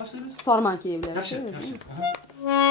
Başla biz. Sarman ki evler. Yaşa, değil mi? yaşa. Aha.